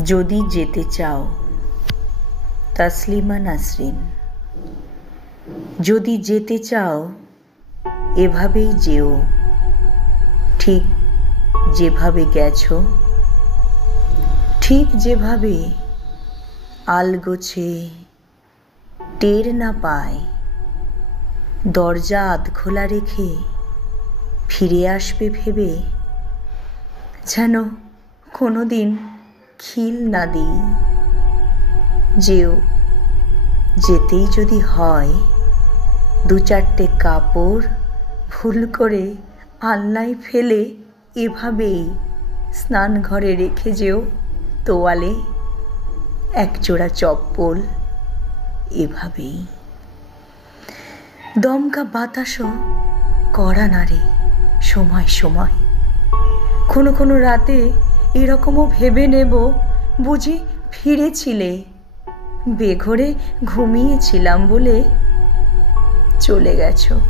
যদি যেতে চাও, তাসলিমা নাসরিন। যদি যেতে চাও এভাবেই যেও, ঠিক যেভাবে গেছো, ঠিক যেভাবে আলগোছে টের না পায়, দরজা আধখোলা রেখে ফিরে আসবে ভেবে, যেন কোনোদিন খিল না দিই। যেও, যেতেই যদি হয়, দু চারটে কাপড় ভুল করে আলনায় ফেলে এভাবেই স্নান ঘরে রেখে যেও তোয়ালে, একজোড়া চপ্পল এভাবেই। দমকা বাতাসও কড়া নাড়ে সময় সময়। কোনো কোনো রাতে এরকমও ভেবে নেব বুঝি ফিরেছিলে, বেঘরে ঘুমিয়েছিলাম বলে চলে গেছো।